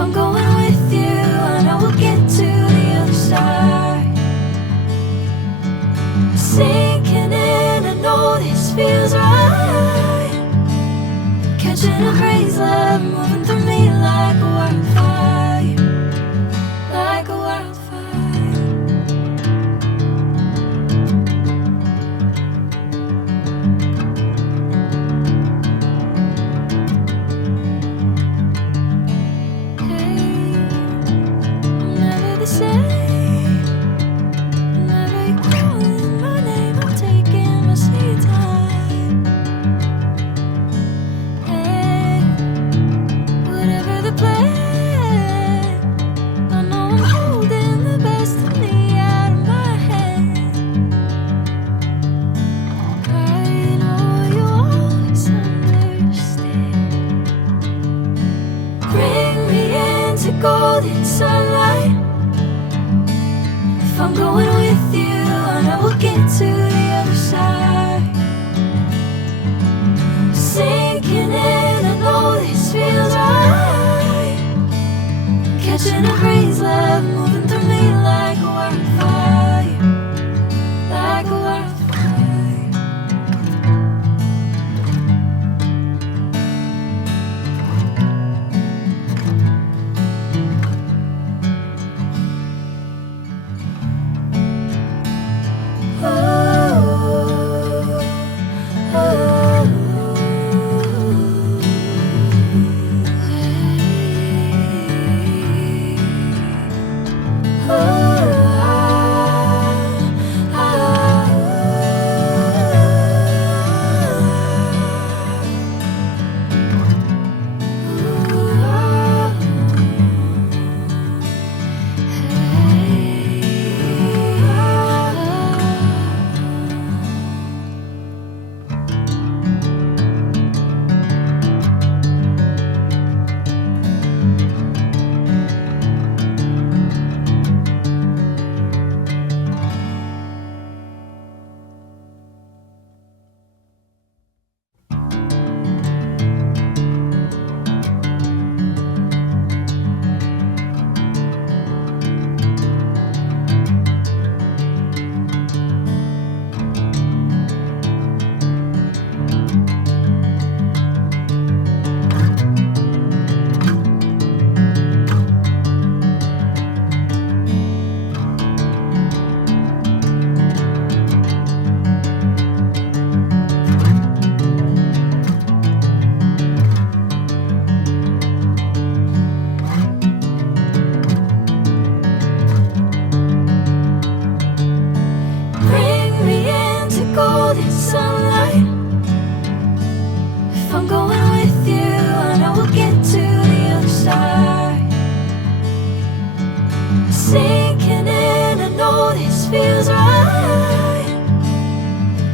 I'm going with you, I know we'll get to the other side. Sinking in, I know this feels right. Catching a crazy love, moving through me like a wildfire, like a wildfire. Golden sunlight. If I'm going with you, I know we'll get to the other side. Sinking in, I know this feels right. Catching a crazy love, moving through me like a wildfire, like a wildfire.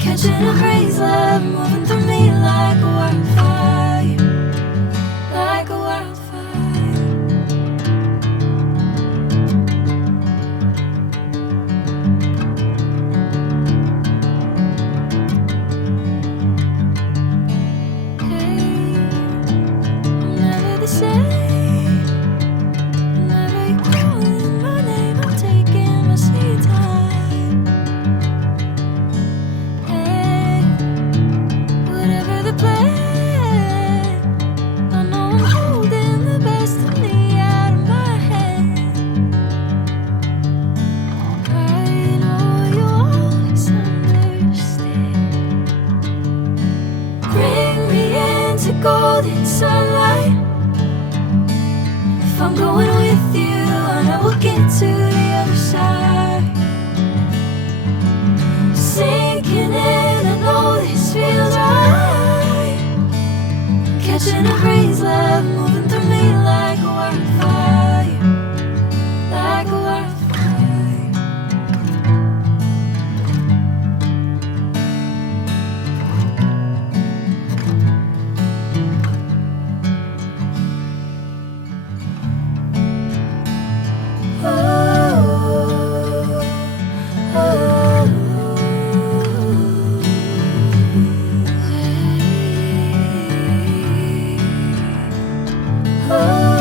Catching a crazy love, moving through me like a wildfire, like a wildfire. Hey, I'm never the same. Whenever you're calling my name, I'm taking my sweet time. Golden sunlight. If I'm going with you, I know we'll get to the other side. Sinking in, I know this feels right. Catching a crazy love, moving through me like a wildfire, like a wildfire. Oh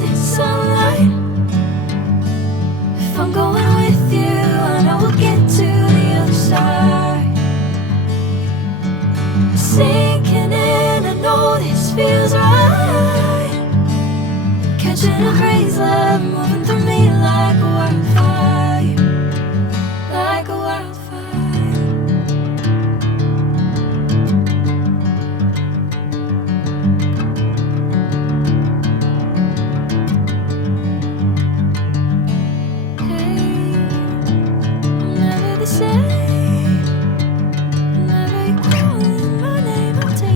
this sunlight.